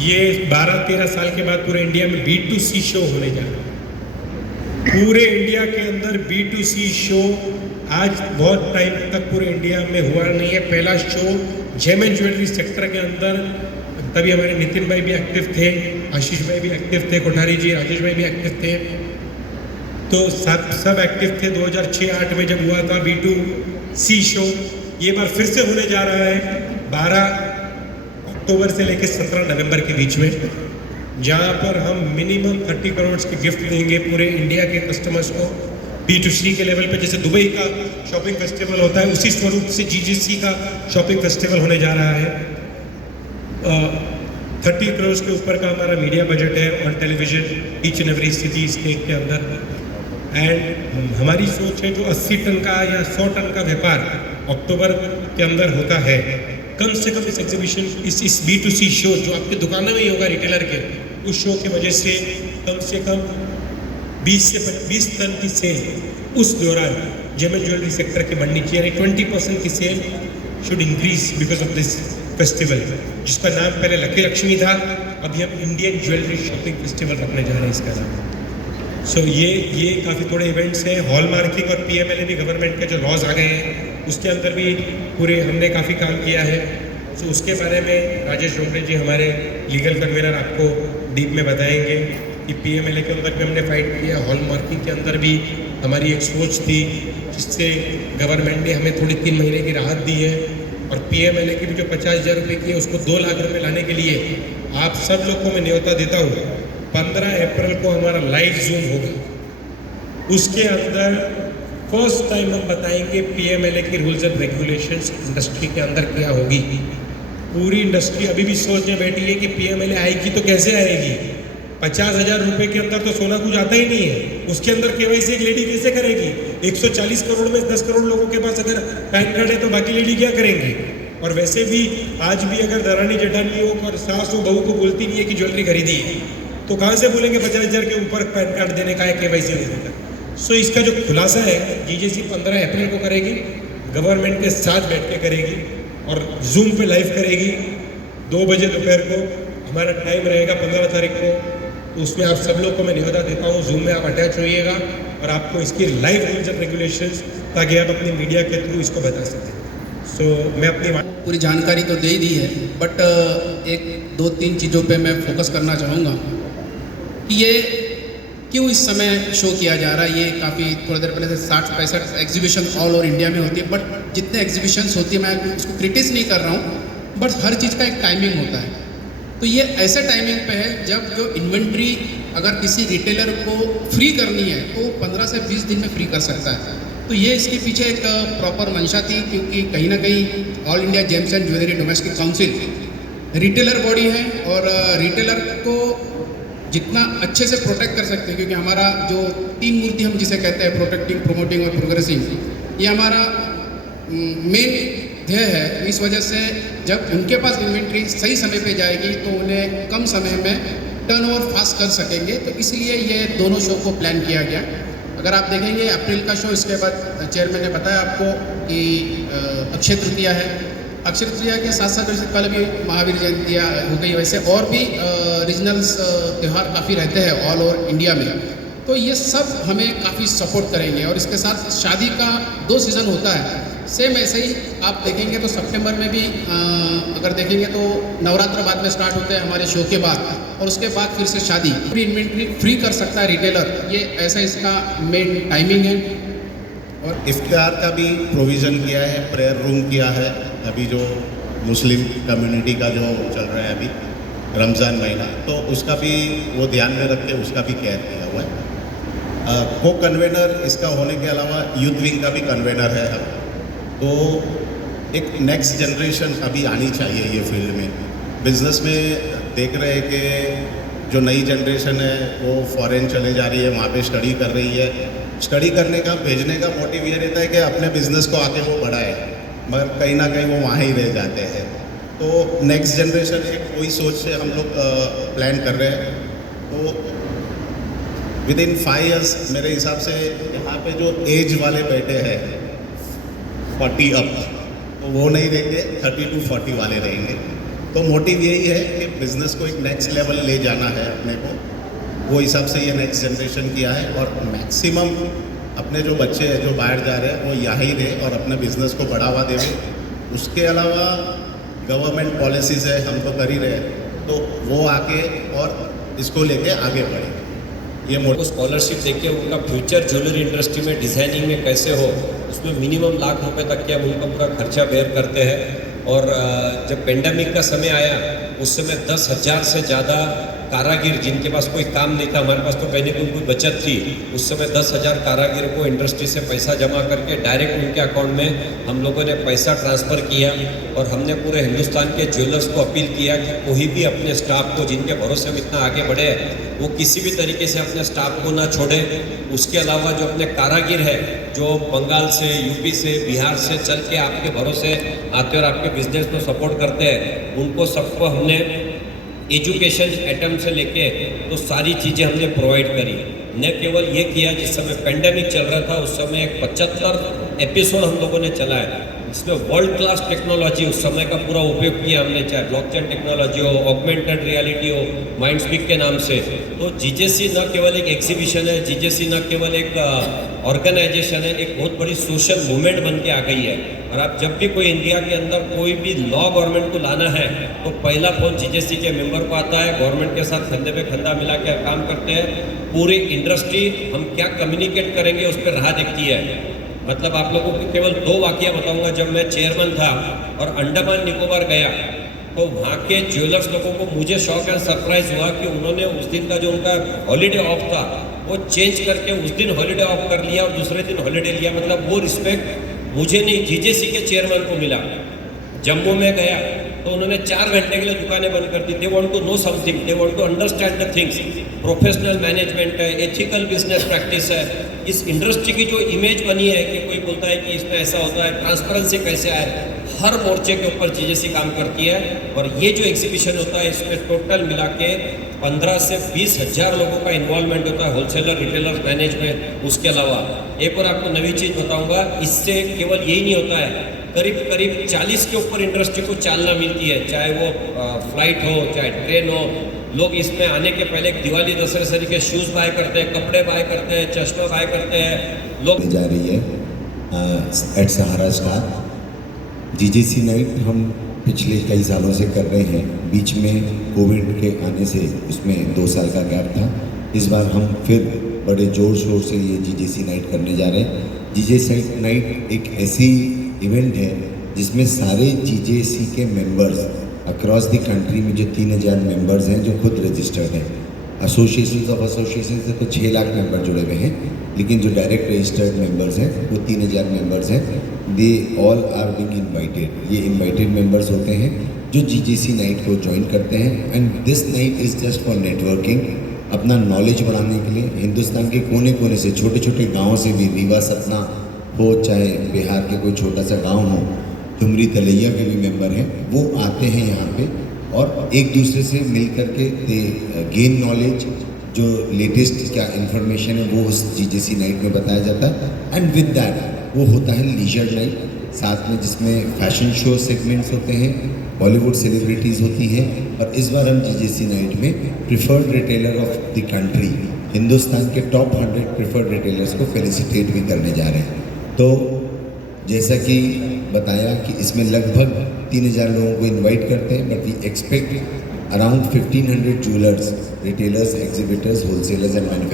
ये 12-13 साल के बाद पूरे इंडिया में B2C शो होने जा रहा है। पूरे इंडिया के अंदर B2C शो आज बहुत टाइम तक पूरे इंडिया में हुआ नहीं है। पहला show gem and jewellery sector के अंदर, तभी हमारे नितिन भाई भी एक्टिव थे, आशीष भाई भी एक्टिव थे, कोठारी जी, राजेश भाई भी एक्टिव थे, तो सब एक्टिव थे। 2006-08 में जब हुआ था B2C शो, ये बार फिर से होने जा रहा है 12 अक्टूबर से लेकर 17 नवंबर के बीच में, जहाँ पर हम मिनिमम 30 करोड़ के गिफ्ट देंगे पूरे इंडिया के कस्टमर्स को। B2C के लेवल पे जैसे दुबई का शॉपिंग फेस्टिवल होता है, उसी स्वरूप से GGC का शॉपिंग फेस्टिवल होने जा रहा है। 30 करोड़ के ऊपर का हमारा मीडिया बजट है on television each and every city state के अंदर। एंड हमारी सोच है जो 80 टन का या 100 टन का व्यापार अक्टूबर के अंदर होता है, कम से कम इस एग्जीबिशन, इस B2C शो जो आपके दुकानों में ही होगा रिटेलर के, उस शो की वजह से कम 20 से 25 टन की सेल उस दौरान जेम एंड ज्वेलरी सेक्टर की बढ़नी चाहिए। 20% की sale should increase because of this festival, जिसका नाम पहले लकी लक्ष्मी था, अभी हम इंडियन ज्वेलरी शॉपिंग फेस्टिवल रखने जा रहे हैं इसका नाम। सो ये काफ़ी थोड़े इवेंट्स हैं। हॉल मार्किंग और PMLA भी गवर्नमेंट के जो लॉज आ गए हैं, उसके अंदर भी पूरे हमने काफ़ी काम किया है। सो उसके बारे में राजेश डोंगरे जी हमारे लीगल कन्वीनर आपको डीप में बताएंगे कि PMLA के अंदर भी हमने फाइट किया, हॉल मार्किंग के अंदर भी हमारी एक सोच थी जिससे गवर्नमेंट ने हमें थोड़ी 3 महीने की राहत दी है। और PMLA की भी जो 50,000 रुपये की है, उसको 2 लाख रुपये लाने के लिए आप सब लोग को मैं न्योता देता हूँ। 15 अप्रैल को हमारा लाइव जूम होगा, उसके अंदर फर्स्ट टाइम हम बताएंगे PMLA की रूल्स एंड रेगुलेशंस इंडस्ट्री के अंदर क्या होगी। पूरी इंडस्ट्री अभी भी सोचने बैठी है कि PMLA आएगी तो कैसे आएगी। 50,000 रुपये के अंदर तो सोना कुछ आता ही नहीं है, उसके अंदर KYC एक लेडी कैसे करेगी। 140 करोड़ में 10 करोड़ लोगों के पास अगर पैन कार्ड है तो बाकी लेडी क्या करेंगी। और वैसे भी आज भी अगर दरानी जेठानी हो और सास हो बहू को बोलती नहीं है कि ज्वेलरी खरीदी है, तो कहाँ से बोलेंगे 50,000 के ऊपर पैन कार्ड देने का है, KYC देने का। सो इसका जो खुलासा है GGC 15 अप्रैल को करेगी, गवर्नमेंट के साथ बैठ के करेगी और जूम पे लाइव करेगी 2 बजे दोपहर को हमारा टाइम रहेगा 15 तारीख को। तो उसमें आप सब लोग को मैं न्योता देता हूँ, जूम में आप अटैच होइएगा और आपको इसकी लाइव रूल्स एंड रेगुलेशंस, ताकि आप अपनी मीडिया के थ्रू इसको बता सकें। सो मैं अपनी पूरी जानकारी तो दे ही दी है, बट एक 2-3 चीज़ों पे मैं फोकस करना चाहूँगा कि ये क्यों इस समय शो किया जा रहा है। ये काफ़ी थोड़ी देर पहले से 60-65 एग्जीबिशन ऑल ओवर इंडिया में होती है, बट जितने एग्जीबिशंस होती है, मैं उसको क्रिटिस नहीं कर रहा हूँ, बट हर चीज़ का एक टाइमिंग होता है। तो ये ऐसे टाइमिंग पे है जब जो इन्वेंट्री अगर किसी रिटेलर को फ्री करनी है तो 15 से 20 दिन में फ्री कर सकता है। तो ये इसके पीछे एक प्रॉपर मंशा थी, क्योंकि कहीं ना कहीं all India James and jewellery domestic council retailer body है और रिटेलर को जितना अच्छे से प्रोटेक्ट कर सकते हैं, क्योंकि हमारा जो 3 मूर्ति हम जिसे कहते हैं प्रोटेक्टिंग, प्रोमोटिंग और प्रोग्रेसिंग, ये हमारा मेन ध्येय है। इस वजह से जब उनके पास इन्वेंट्री सही समय पे जाएगी तो उन्हें कम समय में टर्नओवर फास्ट कर सकेंगे। तो इसलिए ये दोनों शो को प्लान किया गया। अगर आप देखेंगे अप्रैल का शो, इसके बाद चेयरमैन ने बताया आपको कि अक्षय तृतीया है। अक्षय तृतीया के साथ साथ जैसे कल भी महावीर जयंतियाँ हो गई, वैसे और भी रीजनल त्यौहार काफ़ी रहते हैं ऑल ओवर इंडिया में। तो ये सब हमें काफ़ी सपोर्ट करेंगे। और इसके साथ शादी का 2 सीज़न होता है, सेम ऐसे ही आप देखेंगे तो सितंबर में भी अगर देखेंगे तो नवरात्र बाद में स्टार्ट होते हैं हमारे शो के बाद, और उसके बाद फिर से शादी। पूरी इन्वेंट्री फ्री कर सकता है रिटेलर, ये ऐसा इसका मेन टाइमिंग है। और इफ्तार का भी प्रोविज़न किया है, प्रेयर रूम किया है। अभी जो मुस्लिम कम्युनिटी का जो चल रहा है अभी रमज़ान महीना, तो उसका भी वो ध्यान में रख के उसका भी केयर किया हुआ है। को कन्वेनर इसका होने के अलावा यूथ विंग का भी कन्वेनर है हम। तो एक नेक्स्ट जनरेशन अभी आनी चाहिए ये फील्ड में। बिज़नेस में देख रहे हैं कि जो नई जनरेशन है वो फॉरेन चले जा रही है, वहाँ पे स्टडी कर रही है। स्टडी करने का, भेजने का मोटिव ये रहता है कि अपने बिज़नेस को आगे वो बढ़ाए, मगर कहीं ना कहीं वो वहाँ ही रह जाते हैं। तो नेक्स्ट जनरेशन एक वही सोच से हम लोग प्लान कर रहे हैं। तो विद इन 5 ईयर्स मेरे हिसाब से यहाँ पे जो एज वाले बैठे हैं 40 अप, तो वो नहीं रहेंगे, 30 to 40 वाले रहेंगे। तो मोटिव यही है कि बिज़नेस को एक नेक्स्ट लेवल ले जाना है अपने को, वो हिसाब से ये नेक्स्ट जनरेशन किया है। और मैक्सिमम अपने जो बच्चे हैं जो बाहर जा रहे हैं वो यहाँ ही रहे और अपने बिज़नेस को बढ़ावा देवे। उसके अलावा गवर्नमेंट पॉलिसीज़ है, हम तो कर ही रहे हैं, तो वो आके और इसको लेके आगे बढ़े। ये वो स्कॉलरशिप देके उनका फ्यूचर ज्वेलरी इंडस्ट्री में डिज़ाइनिंग में कैसे हो, उसमें मिनिमम लाख रुपए तक के हम उनका पूरा खर्चा बेयर करते हैं। और जब पेंडेमिक का समय आया उस समय 10,000 से ज़्यादा कारागिर जिनके पास कोई काम नहीं था, हमारे पास तो कहीं ना कहीं कोई बचत थी, उस समय 10,000 कारागिर को इंडस्ट्री से पैसा जमा करके डायरेक्ट उनके अकाउंट में हम लोगों ने पैसा ट्रांसफ़र किया। और हमने पूरे हिंदुस्तान के ज्वेलर्स को अपील किया कि कोई भी अपने स्टाफ को, जिनके भरोसे हम इतना आगे बढ़े हैं, वो किसी भी तरीके से अपने स्टाफ को ना छोड़े। उसके अलावा जो अपने कारागिर है जो बंगाल से, यूपी से, बिहार से चल के आपके भरोसे आते और आपके बिजनेस को सपोर्ट करते हैं, उनको सबको हमने एजुकेशन आइटम से लेके तो सारी चीज़ें हमने प्रोवाइड करी। न केवल ये किया, जिस समय पेंडेमिक चल रहा था उस समय एक 75 एपिसोड हम लोगों ने चलाया, इसमें वर्ल्ड क्लास टेक्नोलॉजी उस समय का पूरा उपयोग किया हमने, चाहे ब्लॉकचेन टेक्नोलॉजी हो, ऑगमेंटेड रियलिटी हो, माइंडस्पीक के नाम से। तो जीजेसी न केवल एक एग्जीबिशन है, जीजेसी न केवल एक ऑर्गेनाइजेशन है, एक बहुत बड़ी सोशल मूवमेंट बन के आ गई है। और आप जब भी कोई इंडिया के अंदर कोई भी लॉ गवर्नमेंट को लाना है तो पहला फोन जीजेसी के मेंबर को आता है, गवर्नमेंट के साथ कंधे पे कंधा मिला के काम करते हैं। पूरी इंडस्ट्री हम क्या कम्युनिकेट करेंगे उस पर राह देखती है। मतलब आप लोगों को केवल 2 वाक़या बताऊंगा। जब मैं चेयरमैन था और अंडमान निकोबार गया तो वहाँ के ज्वेलर्स लोगों को मुझे शॉक एंड सरप्राइज हुआ कि उन्होंने उस दिन का जो उनका हॉलीडे ऑफ था वो चेंज करके उस दिन हॉलीडे ऑफ कर लिया और दूसरे दिन हॉलीडे लिया। मतलब वो रिस्पेक्ट मुझे नहीं, जीजेसी के चेयरमैन को मिला। जम्मू में गया तो उन्होंने 4 घंटे के लिए दुकानें बंद कर दी। They want to know something, they want to understand the things. Professional management है, एथिकल बिजनेस प्रैक्टिस है। इस इंडस्ट्री की जो इमेज बनी है कि कोई बोलता है कि इसमें ऐसा होता है, ट्रांसपेरेंसी कैसे है, हर मोर्चे के ऊपर जीजेसी काम करती है। और ये जो एग्जीबिशन होता है इसमें टोटल मिला के 15 से 20 हज़ार लोगों का इन्वॉल्वमेंट होता है, होलसेलर, रिटेलर, मैनेजमेंट। उसके अलावा एक और आपको नई चीज़ बताऊंगा, इससे केवल यही नहीं होता है, करीब करीब 40 के ऊपर इंडस्ट्री को चालना मिलती है, चाहे वो फ्लाइट हो, चाहे ट्रेन हो। लोग इसमें आने के पहले दिवाली दशहरे के शूज़ बाय करते हैं, कपड़े बाय करते हैं, चश्मा बाय करते हैं लोग। जा रही है एट सहारा स्टार जीजेसी नाइट हम पिछले कई सालों से कर रहे हैं। बीच में कोविड के आने से इसमें 2 साल का गैप था। इस बार हम फिर बड़े ज़ोर शोर से ये जीजेसी नाइट करने जा रहे हैं। जीजेसी नाइट एक ऐसी इवेंट है जिसमें सारे जीजेसी के मेंबर्स अक्रॉस द कंट्री में जो 3,000 मेंबर्स हैं जो खुद रजिस्टर्ड हैं, एसोसिएशन ऑफ एसोसिएशन से तो 6 लाख मेंबर जुड़े हुए हैं, लेकिन जो डायरेक्ट रजिस्टर्ड मेंबर्स हैं वो 3,000 मेंबर्स हैं। They all are being invited. ये इनवाइटेड मेंबर्स होते हैं जो जीजेसी नाइट को ज्वाइन करते हैं। And this night is just for networking, अपना नॉलेज बढ़ाने के लिए। हिंदुस्तान के कोने कोने से, छोटे छोटे गाँव से भी, रीवा सतना हो, चाहे बिहार के कोई छोटा सा गांव हो, डुमरी तलैया के भी मेंबर हैं, वो आते हैं यहाँ पे और एक दूसरे से मिल कर के दे गेन नॉलेज। जो लेटेस्ट क्या इन्फॉर्मेशन है वो उस जीजेसी नाइट में बताया जाता है। एंड विद दैट वो होता है लीजर नाइट साथ में, जिसमें फैशन शो सेगमेंट्स होते हैं, बॉलीवुड सेलिब्रिटीज़ होती हैं। और इस बार हम जीजेसी नाइट में preferred retailer of the country, Hindustan के टॉप 100 प्रिफर्ड रिटेलर्स को फेलिसिटेट भी करने जा रहे हैं। तो जैसा कि बताया कि इसमें लगभग 3,000 लोगों को इनवाइट करते हैं, but we expect around 1,500 jewellers, retailers, exhibitors, wholesalers and manufacturers